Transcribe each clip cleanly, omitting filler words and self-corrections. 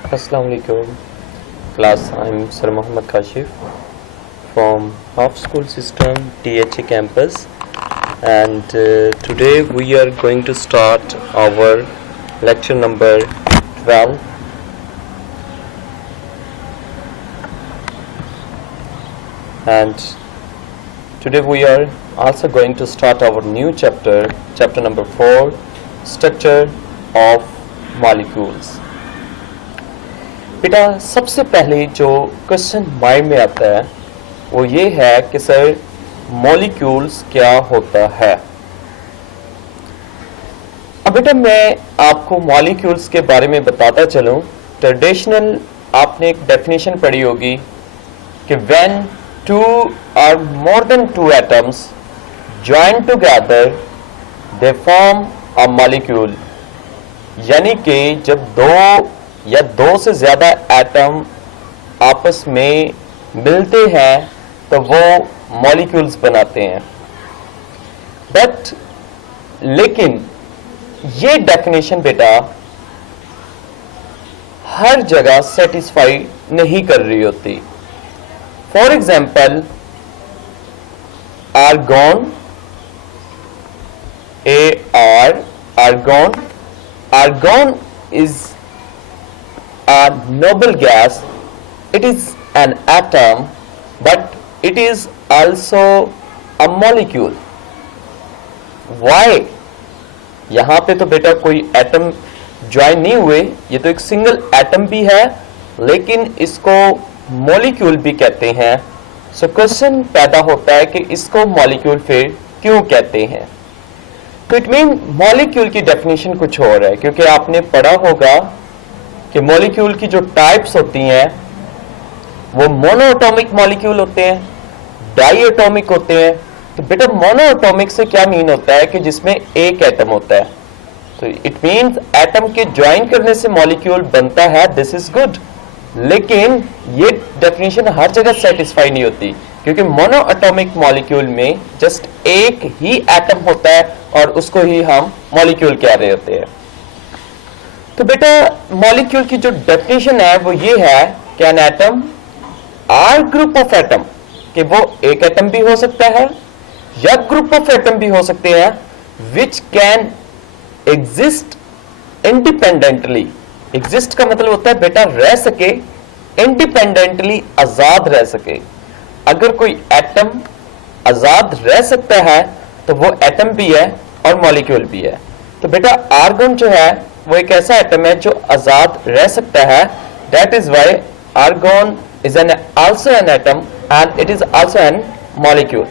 Assalamu alaikum class. I'm Sir Muhammad Kashif from Half School System THA campus, and today we are going to start our lecture number 12, and today we are also going to start our new chapter number 4, structure of molecules. बेटा सबसे पहले जो question mind में आता है वो ये है कि सर मॉलिक्यूल्स क्या होता है। अब बेटा मैं आपको मॉलिक्यूल्स के बारे में बताता चलूं। ट्रेडिशनल आपने एक डेफिनेशन पढ़ी होगी कि व्हेन टू और more than two atoms join together they form a molecule, यानी कि जब दो या दो से ज्यादा एटम आपस में मिलते हैं तो वो मॉलिक्यूल्स बनाते हैं। बट लेकिन ये डेफिनेशन बेटा हर जगह सेटिस्फाई नहीं कर रही होती। For example argon, argon is a noble gas. It is an atom, but it is also a molecule. Why? यहाँ पे तो बेटा कोई एटम ज्वाइन नहीं हुए, ये तो एक सिंगल एटम भी है लेकिन इसको मॉलिक्यूल भी कहते हैं। सो क्वेश्चन पैदा होता है कि इसको मॉलिक्यूल फिर क्यों कहते हैं। तो इट मीन मॉलिक्यूल की डेफिनेशन कुछ और है, क्योंकि आपने पढ़ा होगा कि मॉलिक्यूल की जो टाइप्स होती हैं वो मोनोएटॉमिक मॉलिक्यूल होते हैं, डाईएटॉमिक होते हैं। तो बेटा मोनोएटॉमिक से क्या मीन होता है कि जिसमें एक एटम होता है। तो इट मीन्स एटम के ज्वाइन करने से मॉलिक्यूल बनता है, दिस इज गुड। लेकिन ये डेफिनेशन हर जगह सेटिस्फाई नहीं होती, क्योंकि मोनोएटॉमिक मॉलिक्यूल में जस्ट एक ही एटम होता है और उसको ही हम मॉलिक्यूल कह रहे होते हैं। तो बेटा मॉलिक्यूल की जो डेफिनेशन है वो ये है कि an atom or group of atom, कि वो एक एटम भी हो सकता है या ग्रुप ऑफ एटम भी हो सकते हैं, which can exist independently. Exist का मतलब होता है बेटा रह सके, इंडिपेंडेंटली आजाद रह सके। अगर कोई एटम आजाद रह सकता है तो वो एटम भी है और मॉलिक्यूल भी है। तो बेटा आर्गन जो है वो एक ऐसा एटम है जो आजाद रह सकता है। That is why argon is an also an atom and it is also an molecule.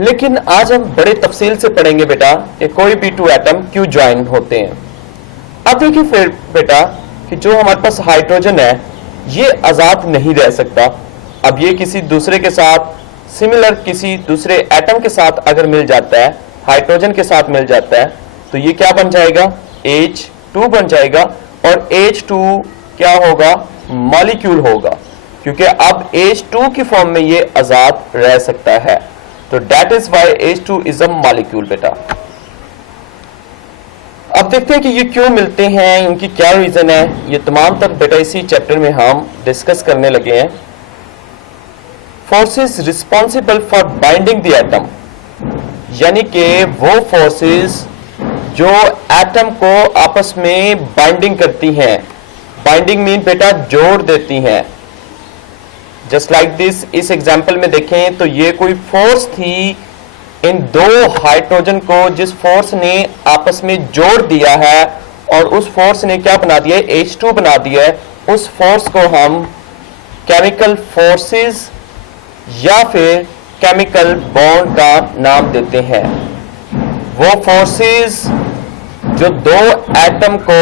लेकिन आज हम बड़े तफसील से पढ़ेंगे बेटा कि कोई भी टू एटम क्यों ज्वाइन होते हैं। अब देखिए फिर बेटा कि जो हमारे पास हाइड्रोजन है ये आजाद नहीं रह सकता। अब ये किसी दूसरे के साथ सिमिलर किसी दूसरे एटम के साथ अगर मिल जाता है, हाइड्रोजन के साथ मिल जाता है, तो ये क्या बन जाएगा, H2 बन जाएगा। और H2 क्या होगा, मॉलिक्यूल होगा, क्योंकि अब H2 की फॉर्म में ये आजाद रह सकता है। तो that is why H2 is a molecule बेटा। अब देखते हैं कि ये क्यों मिलते हैं, इनकी क्या रीजन है। ये तमाम तर बेटा इसी चैप्टर में हम डिस्कस करने लगे हैं। Forces responsible for binding the atom, यानी कि वो फोर्सेस जो एटम को आपस में बाइंडिंग करती हैं। बाइंडिंग मीन बेटा जोड़ देती हैं। जस्ट लाइक दिस, इस एग्जाम्पल में देखें तो ये कोई फोर्स थी इन दो हाइड्रोजन को, जिस फोर्स ने आपस में जोड़ दिया है और उस फोर्स ने क्या बना दिया है, H2 बना दिया है। उस फोर्स को हम केमिकल फोर्सेस या फिर केमिकल बॉन्ड का नाम देते हैं। वो फोर्सेस जो दो एटम को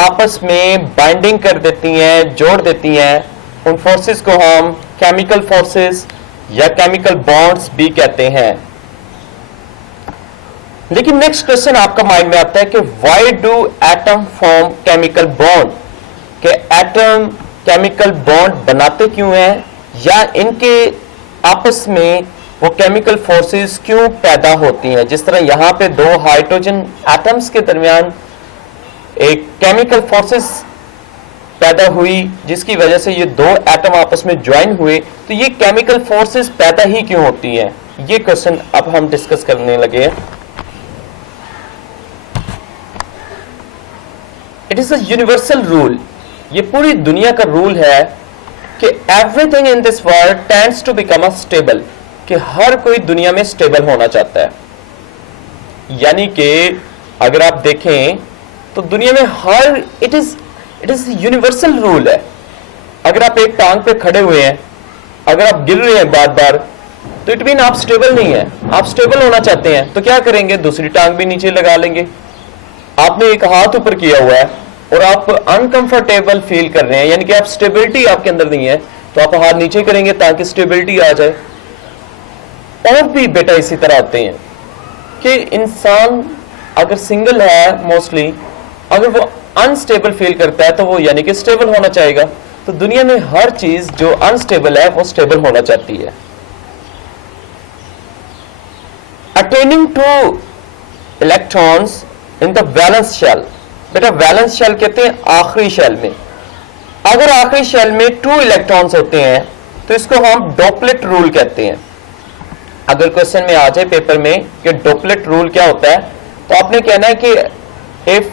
आपस में बाइंडिंग कर देती हैं, जोड़ देती हैं, उन फोर्सेस को हम केमिकल फोर्सेस या केमिकल बॉन्ड्स भी कहते हैं। लेकिन नेक्स्ट क्वेश्चन आपका माइंड में आता है कि why do atom form chemical bond, कि एटम केमिकल बॉन्ड बनाते क्यों हैं, या इनके आपस में वो केमिकल फोर्सेस क्यों पैदा होती हैं। जिस तरह यहाँ पे दो हाइड्रोजन एटम्स के दरमियान एक केमिकल फोर्सेस पैदा हुई जिसकी वजह से ये दो एटम आपस में ज्वाइन हुए, तो ये केमिकल फोर्सेस पैदा ही क्यों होती हैं, ये क्वेश्चन अब हम डिस्कस करने लगे हैं। It is a universal rule, ये पूरी दुनिया का रूल है कि everything in this world tends to become a stable, कि हर कोई दुनिया में स्टेबल होना चाहता है। यानी कि अगर आप देखें तो दुनिया में her it is universal rule है। अगर आप एक टांग पे खड़े हुए हैं, अगर आप गिर रहे हैं बार बार, तो इट मीन आप स्टेबल नहीं है। आप स्टेबल होना चाहते हैं तो क्या करेंगे, दूसरी टांग भी नीचे लगा लेंगे। आपने एक हाथ ऊपर किया हुआ है और आप अनकंफर्टेबल फील कर रहे हैं, यानी कि आप स्टेबिलिटी आपके अंदर नहीं है, तो आप हाथ नीचे करेंगे ताकि स्टेबिलिटी आ जाए। और भी बेटा इसी तरह आते हैं कि इंसान अगर सिंगल है, मोस्टली अगर वो अनस्टेबल फील करता है तो वो यानी कि स्टेबल होना चाहेगा। तो दुनिया में हर चीज जो अनस्टेबल है वो स्टेबल होना चाहती है। Attaining to electrons in the valence shell, बेटा वैलेंस शेल कहते हैं आखिरी शेल में। अगर आखिरी शेल में 2 इलेक्ट्रॉन्स होते हैं तो इसको हम डॉपलेट रूल कहते हैं। अगर क्वेश्चन में आ जाए पेपर में कि डॉपलेट रूल क्या होता है, तो आपने कहना है कि if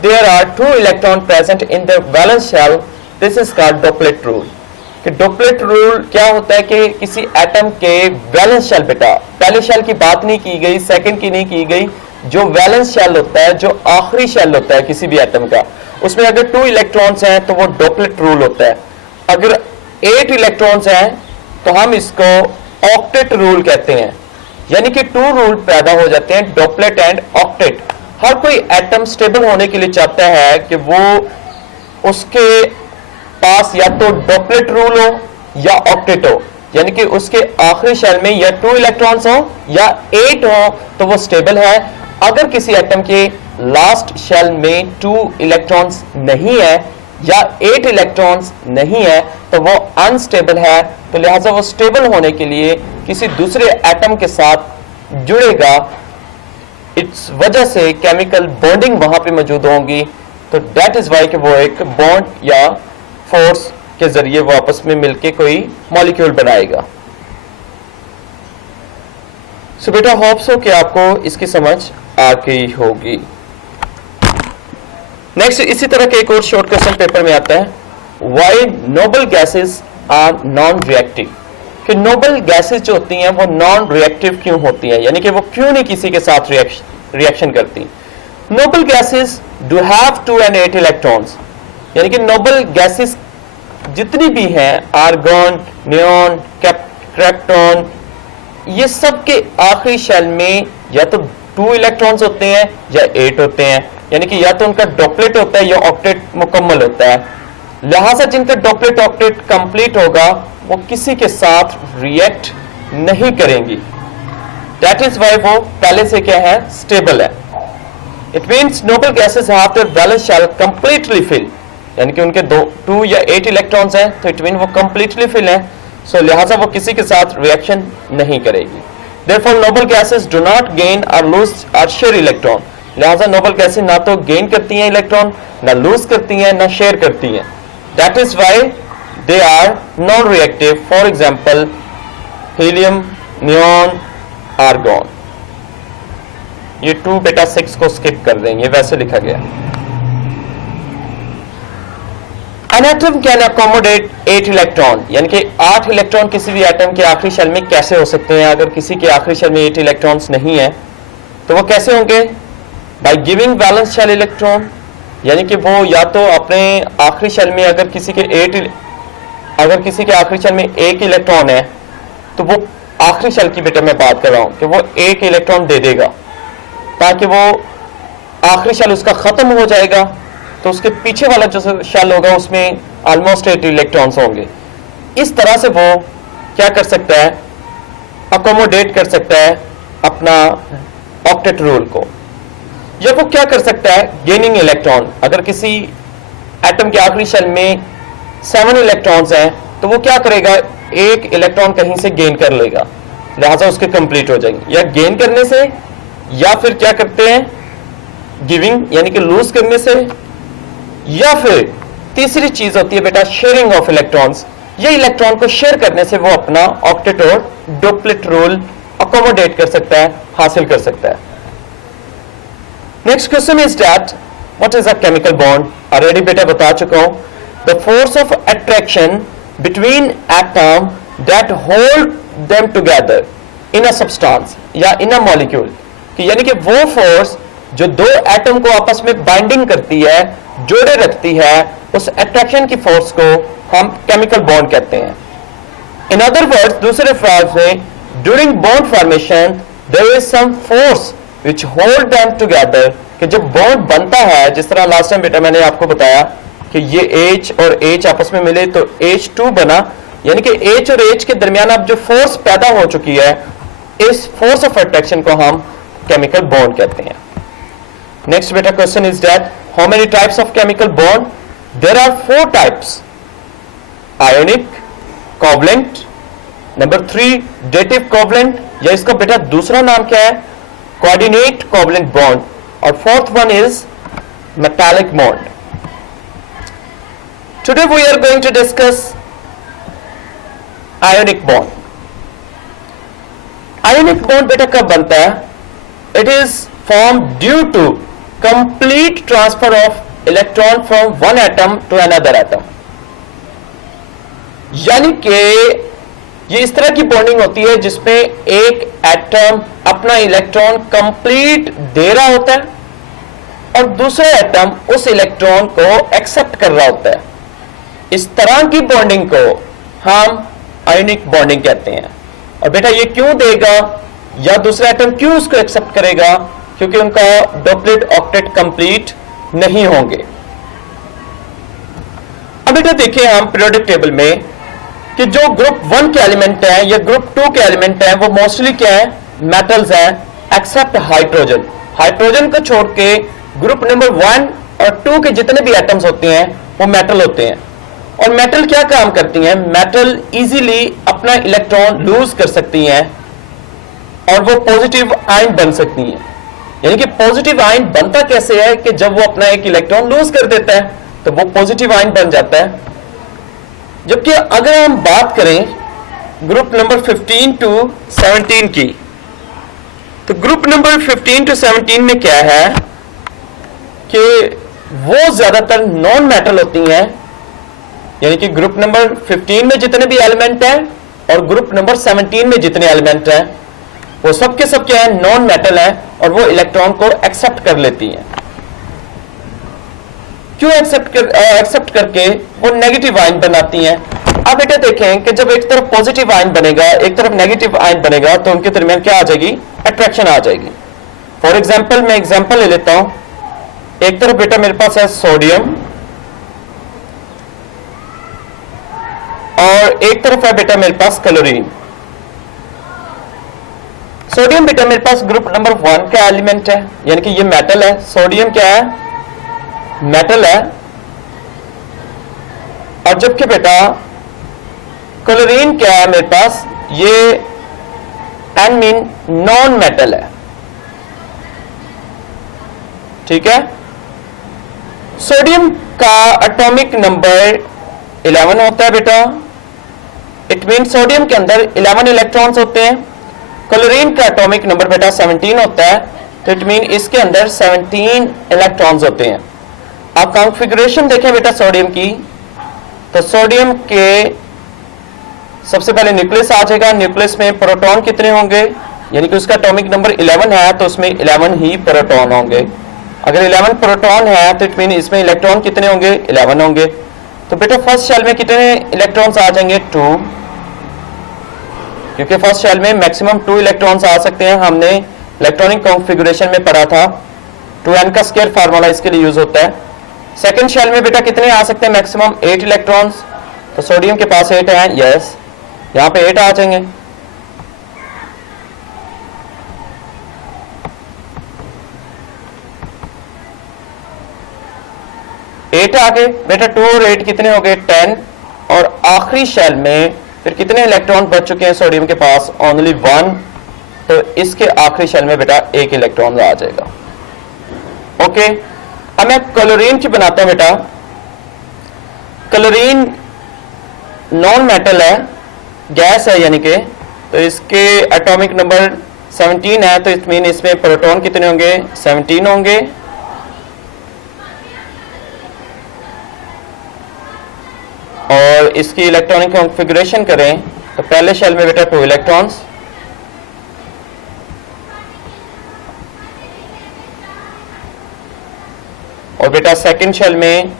there are 2 electron present in the valence shell, this is called Doplet rule। कि डॉपलेट रूल क्या होता है कि किसी एटम के वैलेंस शेल, बेटा पहले शेल की बात नहीं की गई, सेकंड की नहीं की गई, जो वैलेंस शेल होता है, जो आखिरी शेल होता है किसी भी एटम का, उसमें अगर 2 इलेक्ट्रॉन्स हैं तो वो डॉपलेट रूल होता है। अगर 8 इलेक्ट्रॉन्स हैं तो हम इसको ऑक्टेट रूल कहते हैं। यानी कि 2 रूल पैदा हो जाते हैं, डॉपलेट एंड ऑक्टेट। हर कोई एटम स्टेबल होने के लिए चाहता है कि वो उसके पास या तो डॉपलेट रूल हो या ऑक्टेट हो, यानी कि उसके आखिरी शेल में या 2 इलेक्ट्रॉन्स हो या 8 हो तो वो स्टेबल है। अगर किसी एटम के लास्ट शेल में 2 इलेक्ट्रॉन्स नहीं है या 8 इलेक्ट्रॉन्स नहीं है तो वो अनस्टेबल है। तो लिहाजा वो स्टेबल होने के लिए किसी दूसरे एटम के साथ जुड़ेगा, इस वजह से केमिकल बॉन्डिंग वहां पे मौजूद होंगी। तो दैट इज वाई कि वो एक बॉन्ड या फोर्स के जरिए वो आपस में मिलके कोई मॉलिक्यूल बनाएगा। सो बेटा होप सो कि आपको इसकी समझ आ गई होगी। नेक्स्ट इसी तरह के एक और शॉर्ट क्वेश्चन पेपर में आता है, why noble gases are non reactive, कि नोबल गैसेस जो होती हैं वो नॉन रिएक्टिव क्यों होती हैं, यानी कि वो क्यों नहीं किसी के साथ रिएक्शन करती। Noble gases do have 2 and 8 electrons, यानी कि नोबल गैसेस जितनी भी हैं, आर्गॉन, नियॉन, क्रिप्टॉन, ये सब के आखिरी शेल में या तो 2 इलेक्ट्रॉन्स होते हैं या 8 होते हैं, यानी कि या तो उनका डॉपलेट होता है या ऑक्टेट मुकम्मल होता है। लिहाजा जिनका डॉपलेट ऑक्टेट कंप्लीट होगा वो किसी के साथ रिएक्ट नहीं करेंगी। दैट इज वाई वो पहले से क्या है, स्टेबल है। It means noble gases have their valence shell completely fill, यानी कि उनके 2 या 8 इलेक्ट्रॉन्स हैं तो इट मीन वो कंप्लीटली फिल है। सो लिहाजा वो किसी के साथ रिएक्शन नहीं करेगी। Therefore noble gases do not gain और लूज और शेयर इलेक्ट्रॉन, लिहाजा नोबल गैसेस ना तो गेन करती हैं इलेक्ट्रॉन, ना लूज करती हैं, ना शेयर करती हैं। That is why they are non reactive. For example helium, neon, argon. ये 2 बेटा 6 को स्किप कर देंगे, वैसे लिखा गया। An atom can accommodate 8 electron, यानी कि 8 इलेक्ट्रॉन किसी भी एटम के आखिरी शेल में कैसे हो सकते हैं। अगर किसी के आखिरी शेल में 8 इलेक्ट्रॉन्स नहीं है तो वो कैसे होंगे, by giving valence shell electron, यानी कि वो या तो अपने आखिरी शेल में अगर किसी के आखिरी शेल में 1 इलेक्ट्रॉन है तो वो आखिरी शेल की बेटा मैं बात कर रहा हूं कि वो 1 इलेक्ट्रॉन दे देगा ताकि वो आखिरी शेल उसका खत्म हो जाएगा, तो उसके पीछे वाला जो शेल होगा उसमें ऑलमोस्ट 8 इलेक्ट्रॉन्स होंगे। इस तरह से वो क्या कर सकता है, अकोमोडेट कर सकता है अपना ऑक्टेट रूल को। या वो क्या कर सकता है, गेनिंग इलेक्ट्रॉन। अगर किसी एटम के आखिरी शेल में 7 इलेक्ट्रॉन्स हैं तो वो क्या करेगा, 1 इलेक्ट्रॉन कहीं से गेन कर लेगा, लिहाजा उसके कंप्लीट हो जाएंगे। या गेन करने से, या फिर क्या करते हैं, गिविंग यानी कि लूज करने से, या फिर तीसरी चीज होती है बेटा शेयरिंग ऑफ इलेक्ट्रॉन्स, ये इलेक्ट्रॉन को शेयर करने से वो अपना ऑक्टेट और डुप्लेट रूल अकोमोडेट कर सकता है, हासिल कर सकता है। Next question is that what is a chemical bond? Already बेटा बता चुका हूं, the force of attraction between atom that hold them together in a substance या इन अ मॉलिक्यूल, कि यानी कि वो फोर्स जो दो एटम को आपस में बाइंडिंग करती है, जोड़े रखती है, उस अट्रैक्शन की फोर्स को हम केमिकल बॉन्ड कहते हैं। इन अदर वर्ड्स, दूसरे अल्फाज में, during bond formation there is some force which hold them together, कि जब बॉन्ड बनता है, जिस तरह लास्ट टाइम बेटा मैंने आपको बताया कि ये H और H आपस में मिले तो H2 बना, यानी कि H और H के दरमियान अब जो फोर्स पैदा हो चुकी है, इस फोर्स ऑफ अट्रैक्शन को हम केमिकल बॉन्ड कहते हैं। नेक्स्ट बेटा question is that how many types of chemical bond? There are 4 types, ionic, covalent, number 3 dative covalent, या इसका बेटा दूसरा नाम क्या है, कोऑर्डिनेट कोवलेंट बॉन्ड, और fourth one is metallic bond. Today we are going to discuss ionic bond. Ionic bond बेटा कब बनता है? It is form due to complete transfer of electron from one atom to another atom, यानी कि ये इस तरह की बॉन्डिंग होती है जिसमें एक एटम अपना इलेक्ट्रॉन कंप्लीट दे रहा होता है और दूसरा एटम उस इलेक्ट्रॉन को एक्सेप्ट कर रहा होता है। इस तरह की बॉन्डिंग को हम आयोनिक बॉन्डिंग कहते हैं। और बेटा ये क्यों देगा या दूसरा एटम क्यों उसको एक्सेप्ट करेगा? क्योंकि उनका डुप्लेट ऑक्टेट कंप्लीट नहीं होंगे। अब बेटा देखिए हम पीरियोडिक टेबल में कि जो ग्रुप 1 के एलिमेंट है या ग्रुप 2 के एलिमेंट है वो मोस्टली क्या है, मेटल्स हैं, एक्सेप्ट हाइड्रोजन। हाइड्रोजन को छोड़ के ग्रुप नंबर 1 और 2 के जितने भी एटम्स होते हैं वो मेटल होते हैं। और मेटल क्या काम करती हैं? मेटल इजीली अपना इलेक्ट्रॉन लूज कर सकती हैं और वो पॉजिटिव आयन बन सकती हैं। यानी कि पॉजिटिव आयन बनता कैसे है कि जब वो अपना एक इलेक्ट्रॉन लूज कर देता है तो वो पॉजिटिव आयन बन जाता है। जबकि अगर हम बात करें ग्रुप नंबर 15 टू 17 की, तो ग्रुप नंबर 15 टू 17 में क्या है कि वो ज्यादातर नॉन मेटल होती हैं। यानी कि ग्रुप नंबर 15 में जितने भी एलिमेंट हैं और ग्रुप नंबर 17 में जितने एलिमेंट हैं वो सब के सब क्या है, नॉन मेटल है और वो इलेक्ट्रॉन को एक्सेप्ट कर लेती हैं। क्यों एक्सेप्ट करके वो नेगेटिव आयन बनाती हैं। अब बेटा देखें कि जब एक तरफ पॉजिटिव आयन बनेगा, एक तरफ नेगेटिव आयन बनेगा, तो उनके दरमियान क्या आ जाएगी, अट्रैक्शन आ जाएगी। फॉर एग्जांपल मैं एग्जांपल ले लेता हूं। एक तरफ बेटा मेरे पास है सोडियम और एक तरफ है बेटा मेरे पास क्लोरीन। सोडियम बेटा मेरे पास ग्रुप नंबर 1 का एलिमेंट है, यानी कि ये मेटल है। सोडियम क्या है, मेटल है। और जबकि बेटा क्लोरीन क्या है मेरे पास, ये एन मीन नॉन मेटल है। ठीक है, सोडियम का एटॉमिक नंबर 11 होता है बेटा। इट मीन सोडियम के अंदर 11 इलेक्ट्रॉन्स होते हैं। क्लोरीन का एटॉमिक नंबर बेटा 17 होता है, तो इट मीन इसके अंदर 17 इलेक्ट्रॉन्स होते हैं। आप कॉन्फ़िगरेशन देखें बेटा सोडियम की, तो सोडियम के सबसे पहले न्यूक्लियस आ जाएगा। न्यूक्लियस में प्रोटॉन कितने होंगे, यानी कि उसका एटॉमिक नंबर 11 है तो उसमें 11 ही प्रोटॉन होंगे। अगर 11 प्रोटॉन है तो इट मीन इसमें इलेक्ट्रॉन कितने होंगे, 11 होंगे। तो बेटा फर्स्ट शेल में कितने इलेक्ट्रॉन्स आ जाएंगे, 2, क्योंकि फर्स्ट शेल में मैक्सिमम 2 इलेक्ट्रॉन्स आ सकते हैं। हमने इलेक्ट्रॉनिक कॉन्फ़िगरेशन में पढ़ा था 2n का स्क्वायर फार्मूला इसके लिए यूज होता है। सेकंड शेल में बेटा कितने आ सकते हैं, मैक्सिमम 8 इलेक्ट्रॉन्स। तो सोडियम के पास 8 हैं, यस, यहां पे 8 आ जाएंगे। एट आ गए बेटा, 2 और 8 कितने हो गए, 10। और आखिरी शेल में फिर कितने इलेक्ट्रॉन बच चुके हैं सोडियम के पास, ओनली 1। तो इसके आखिरी शेल में बेटा 1 इलेक्ट्रॉन आ जाएगा। ओके, अब मैं क्लोरीन की बनाता हूं बेटा। क्लोरीन नॉन मेटल है, गैस है यानी कि, तो इसके एटॉमिक नंबर 17 है, तो इट मीन इसमें प्रोटॉन कितने होंगे? 17 होंगे। और इसकी इलेक्ट्रॉनिक कॉन्फ़िगरेशन करें तो पहले शेल में बेटा 2 इलेक्ट्रॉन्स, और बेटा सेकंड शेल में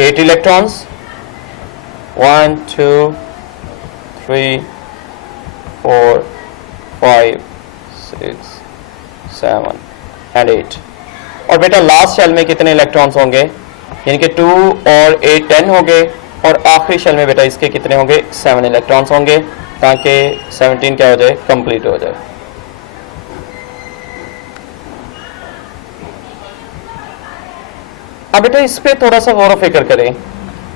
8 इलेक्ट्रॉन्स, 1 2 3 4 5 6 7 एंड 8। और बेटा लास्ट शेल में कितने इलेक्ट्रॉन्स होंगे? यानी कि 2 और 8 10 हो गए, और आखिरी शेल में बेटा इसके कितने होंगे? 7 इलेक्ट्रॉन्स होंगे, ताकि 17 क्या हो जाए? कंप्लीट हो जाए। अब बेटा इस पे थोड़ा सा गौर फिक्र करें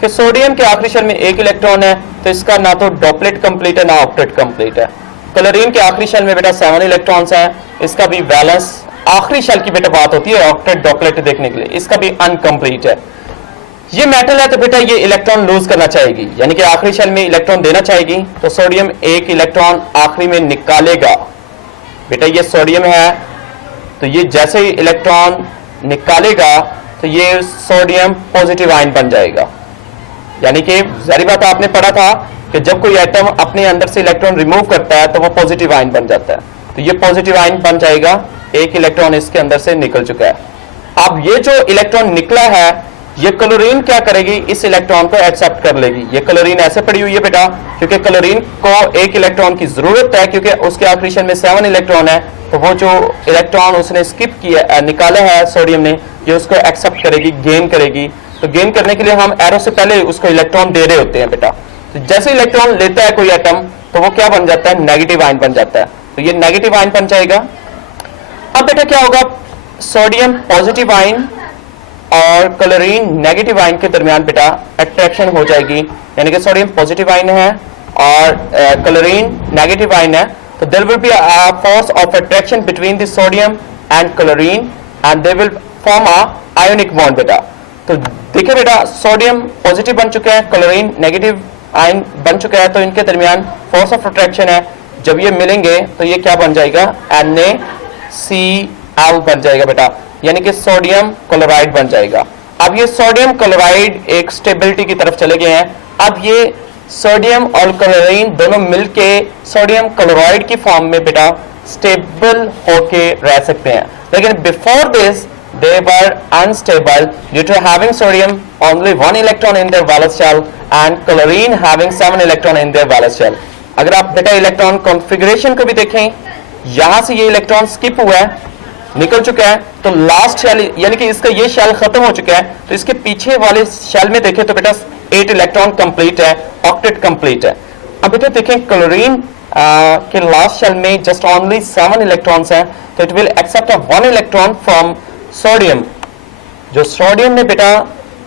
कि सोडियम के आखिरी शेल में 1 इलेक्ट्रॉन है, तो इसका ना तो डॉपलेट कंप्लीट है ना ऑक्टेट कंप्लीट है। क्लोरीन के आखिरी शेल में बेटा 7 इलेक्ट्रॉन्स हैं, इसका भी बैलेंस, आखिरी शेल की बेटा बात होती है ऑक्टेट डॉपलेट देखने के लिए, इसका भी अनकंप्लीट है। ये मेटल है तो बेटा ये इलेक्ट्रॉन लूज करना चाहेगी, यानी कि आखिरी शेल में इलेक्ट्रॉन देना चाहेगी, तो सोडियम 1 इलेक्ट्रॉन आखिरी में निकालेगा। बेटा ये सोडियम है, तो ये जैसे ही इलेक्ट्रॉन निकालेगा तो ये सोडियम पॉजिटिव आयन बन जाएगा। यानी कि जारी बात आपने पढ़ा था कि जब कोई एटम अपने अंदर से इलेक्ट्रॉन रिमूव करता है तो वो पॉजिटिव आयन बन जाता है, तो ये पॉजिटिव आयन बन जाएगा, 1 इलेक्ट्रॉन इसके अंदर से निकल चुका है। अब ये जो इलेक्ट्रॉन निकला है, ये क्लोरीन क्या करेगी? इस इलेक्ट्रॉन को एक्सेप्ट कर लेगी। ये क्लोरीन ऐसे पड़ी हुई है बेटा, क्योंकि क्लोरीन को 1 इलेक्ट्रॉन की जरूरत है, क्योंकि उसके आखिरी शेल में 7 इलेक्ट्रॉन है, तो वो जो इलेक्ट्रॉन उसने स्किप किया, निकाला है सोडियम ने, ये उसको एक्सेप्ट करेगी, गेन करेगी। तो गेन करने के लिए हम एरो से पहले उसको इलेक्ट्रॉन दे रहे होते हैं बेटा। तो जैसे इलेक्ट्रॉन लेता है कोई एटम, तो वो क्या बन जाता है? नेगेटिव आयन बन जाता है, तो ये नेगेटिव आयन बन जाएगा। अब बेटा क्या होगा? सोडियम पॉजिटिव आयन और क्लोरीन नेगेटिव आयन के दरमियान बेटा अट्रैक्शन हो जाएगी, यानी कि सोडियम पॉजिटिव आयन है और क्लोरीन नेगेटिव आयन है, तो there will be a force of attraction between the sodium and chlorine and they will form a ionic bond बेटा। तो देखिए बेटा, सोडियम पॉजिटिव बन चुके हैं, क्लोरीन नेगेटिव आयन बन चुका है, तो इनके दरमियान फोर्स ऑफ अट्रैक्शन है। जब ये मिलेंगे तो ये क्या बन जाएगा? NaCl बन जाएगा बेटा, यानी कि सोडियम क्लोराइड बन जाएगा। अब ये सोडियम क्लोराइड एक स्टेबिलिटी की तरफ चले गए हैं। अब ये सोडियम और क्लोरीन दोनों मिलके सोडियम क्लोराइड की फॉर्म में बेटा स्टेबल होके रह सकते हैं, लेकिन before this they were unstable due to having sodium only 1 electron in their valence shell and chlorine having 7 electron in their valence shell। अगर आप बेटा इलेक्ट्रॉन कॉन्फ़िगरेशन को भी देखें, यहां से ये इलेक्ट्रॉन स्किप हुआ है, निकल चुका है, तो लास्ट शेल यानी कि इसका ये शेल खत्म हो चुका है, तो इसके पीछे वाले शेल में देखें तो बेटा 8 इलेक्ट्रॉन कंप्लीट है, ऑक्टेट कंप्लीट है। अब बेटा देखें क्लोरीन के लास्ट शेल में जस्ट ओनली 7 इलेक्ट्रॉन्स हैं, तो it will accept 1 electron from sodium. जो सोडियम ने बेटा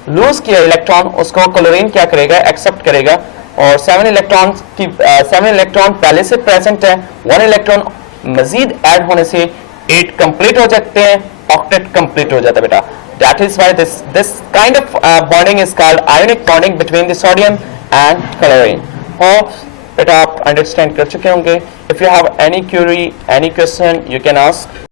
लूज किया इलेक्ट्रॉन, उसको क्लोरीन क्या करेगा? एक्सेप्ट करेगा, और 7 इलेक्ट्रॉन पहले से प्रेजेंट है, 1 इलेक्ट्रॉन मजीद ऐड होने से 8 कंप्लीट हो जाते हैं, ऑक्टेट कंप्लीट हो जाता है बेटा। That is why this kind of bonding is called ionic bonding between the sodium and chlorine. Hope बेटा आप अंडरस्टैंड कर चुके होंगे। If you have any query, any question, you can ask.